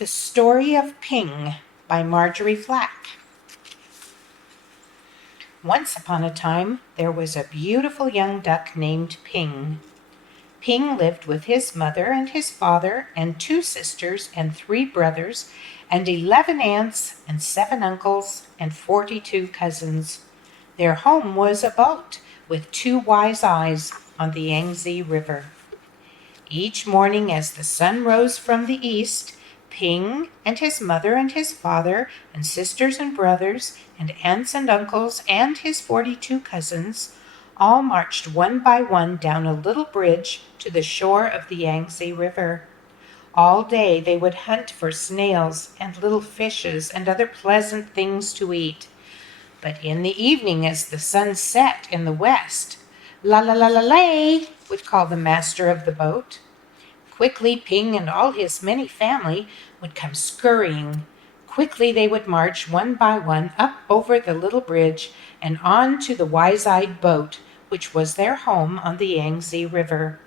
The Story of Ping by Marjorie Flack. Once upon a time, there was a beautiful young duck named Ping. Ping lived with his mother and his father and 2 sisters and 3 brothers and 11 aunts and 7 uncles and 42 cousins. Their home was a boat with 2 wise eyes on the Yangtze River. Each morning as the sun rose from the east, Ping and his mother and his father and sisters and brothers and aunts and uncles and his 42 cousins all marched one by one down a little bridge to the shore of the Yangtze River. All day they would hunt for snails and little fishes and other pleasant things to eat. But in the evening, as the sun set in the west, la la la la lay, would call the master of the boat. Quickly Ping and all his many family would come scurrying. Quickly they would march one by one up over the little bridge and on to the wise-eyed boat, which was their home on the Yangtze River.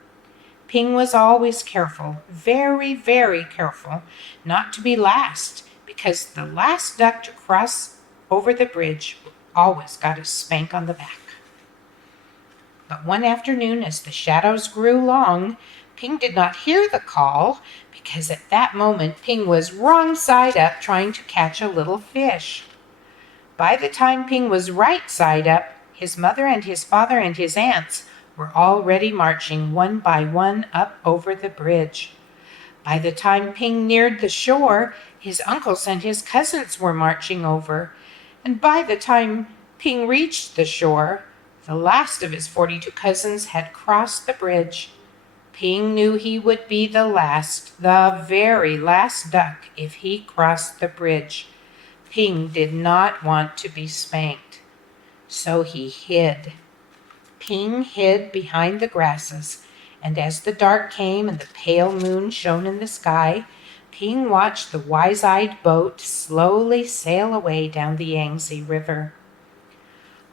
Ping was always careful, very, very careful, not to be last, because the last duck to cross over the bridge always got a spank on the back. But one afternoon, as the shadows grew long, Ping did not hear the call, because at that moment Ping was wrong side up trying to catch a little fish. By the time Ping was right side up, his mother and his father and his aunts were already marching one by one up over the bridge. By the time Ping neared the shore, his uncles and his cousins were marching over, and by the time Ping reached the shore, the last of his 42 cousins had crossed the bridge. Ping knew he would be the very last duck if he crossed the bridge. Ping did not want to be spanked, so he hid. Ping hid behind the grasses, and as the dark came and the pale moon shone in the sky, Ping watched the wise-eyed boat slowly sail away down the Yangtze River.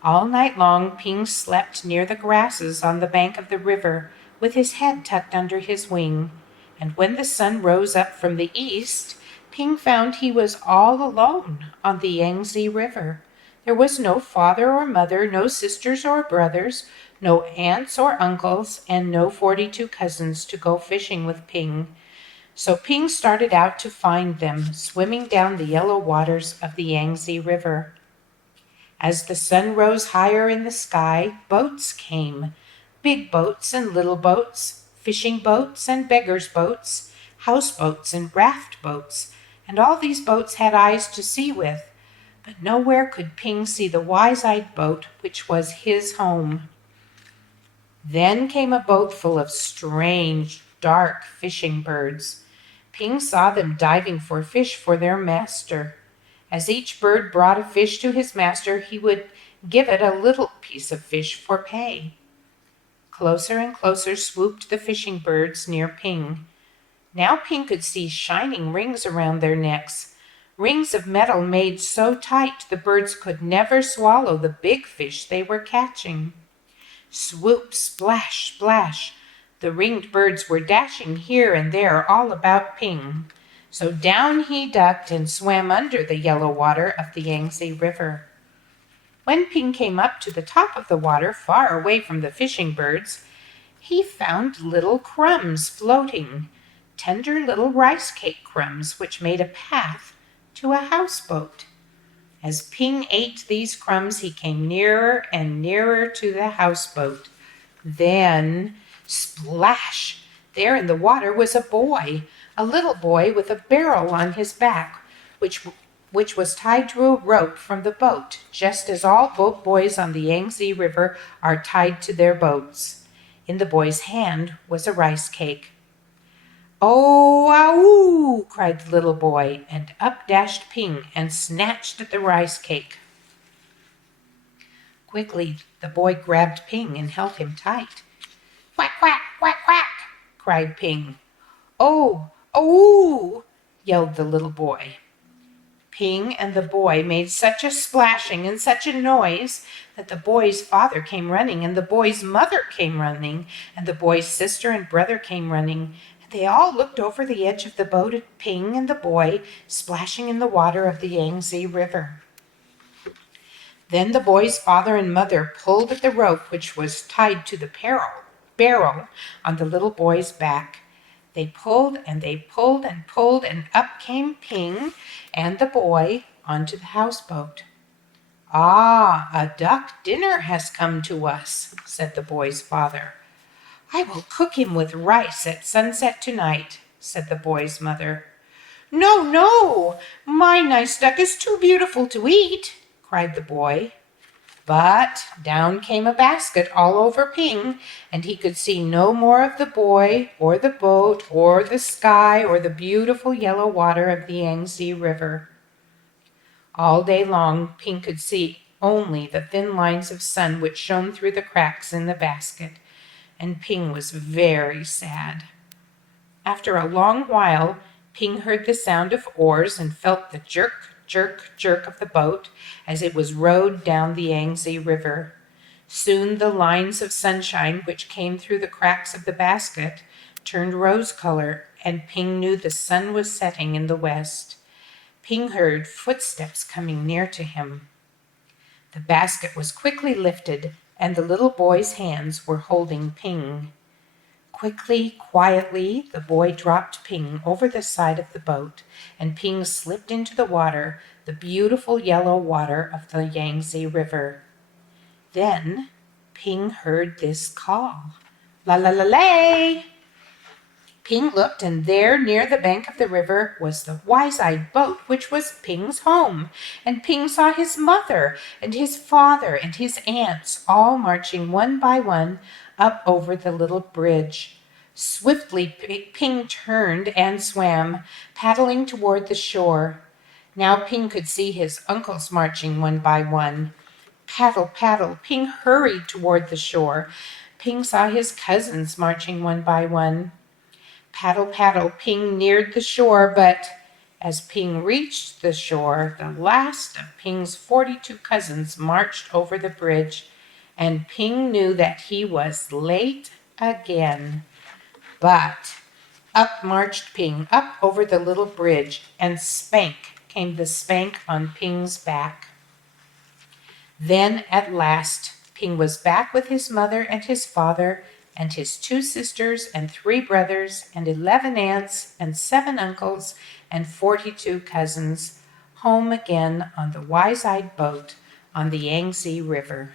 All night long Ping slept near the grasses on the bank of the river, with his head tucked under his wing, and when the sun rose up from the east, Ping found he was all alone on the Yangtze River. There was no father or mother, no sisters or brothers, no aunts or uncles, and no 42 cousins to go fishing with Ping. So Ping started out to find them, swimming down the yellow waters of the Yangtze River. As the sun rose higher in the sky, boats came, big boats and little boats, fishing boats and beggars' boats, houseboats and raft boats, and all these boats had eyes to see with, but nowhere could Ping see the wise-eyed boat which was his home. Then came a boat full of strange, dark fishing birds. Ping saw them diving for fish for their master. As each bird brought a fish to his master, he would give it a little piece of fish for pay. Closer and closer swooped the fishing birds near Ping. Now Ping could see shining rings around their necks, rings of metal made so tight the birds could never swallow the big fish they were catching. Swoop, splash, splash, the ringed birds were dashing here and there all about Ping. So down he ducked and swam under the yellow water of the Yangtze River. When Ping came up to the top of the water, far away from the fishing birds, he found little crumbs floating, tender little rice cake crumbs which made a path to a houseboat. As Ping ate these crumbs, he came nearer and nearer to the houseboat. Then, splash! There in the water was a little boy with a barrel on his back, which was tied to a rope from the boat, just as all boat boys on the Yangtze River are tied to their boats. In the boy's hand was a rice cake. "Oh, ah-oo!" cried the little boy, and up dashed Ping and snatched at the rice cake. Quickly the boy grabbed Ping and held him tight. "Quack, quack, quack, quack!" cried Ping. "Oh, oh!" yelled the little boy. Ping and the boy made such a splashing and such a noise that the boy's father came running, and the boy's mother came running, and the boy's sister and brother came running, and They all looked over the edge of the boat at Ping and the boy splashing in the water of the Yangtze River. Then the boy's father and mother pulled at the rope which was tied to the barrel on the little boy's back. They pulled and they pulled and pulled, and up came Ping and the boy onto the houseboat. "Ah, a duck dinner has come to us," said the boy's father. "I will cook him with rice at sunset tonight," said the boy's mother. "No, no, my nice duck is too beautiful to eat," cried the boy. But down came a basket all over Ping, and he could see no more of the boy or the boat or the sky or the beautiful yellow water of the Yangtze River. All day long, Ping could see only the thin lines of sun which shone through the cracks in the basket, and Ping was very sad. After a long while, Ping heard the sound of oars and felt the jerk, jerk, jerk of the boat as it was rowed down the Yangtze River. Soon the lines of sunshine which came through the cracks of the basket turned rose color, and Ping knew the sun was setting in the west. Ping heard footsteps coming near to him. The basket was quickly lifted, and the little boy's hands were holding Ping. Quickly, quietly, the boy dropped Ping over the side of the boat, and Ping slipped into the water, the beautiful yellow water of the Yangtze River. Then Ping heard this call, "La la la lay!" Ping looked, and there, near the bank of the river, was the wise-eyed boat, which was Ping's home. And Ping saw his mother and his father and his aunts all marching one by one up over the little bridge. Swiftly Ping turned and swam, paddling toward the shore. Now Ping could see his uncles marching one by one. Paddle, paddle, Ping hurried toward the shore. Ping saw his cousins marching one by one. Paddle, paddle, Ping neared the shore, but as Ping reached the shore, the last of Ping's 42 cousins marched over the bridge, and Ping knew that he was late again. But up marched Ping, up over the little bridge, and spank came the spank on Ping's back. Then at last Ping was back with his mother and his father and his 2 sisters and 3 brothers and 11 aunts and 7 uncles and 42 cousins, home again on the wise-eyed boat on the Yangtze River.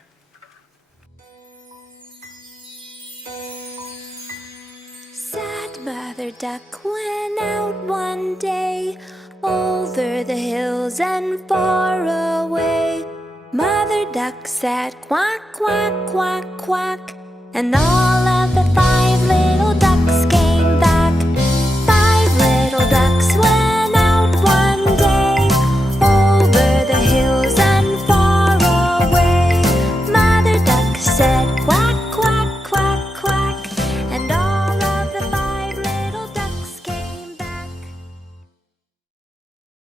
Sad Mother Duck went out one day over the hills and far away. Mother Duck said quack, quack, quack, quack, and all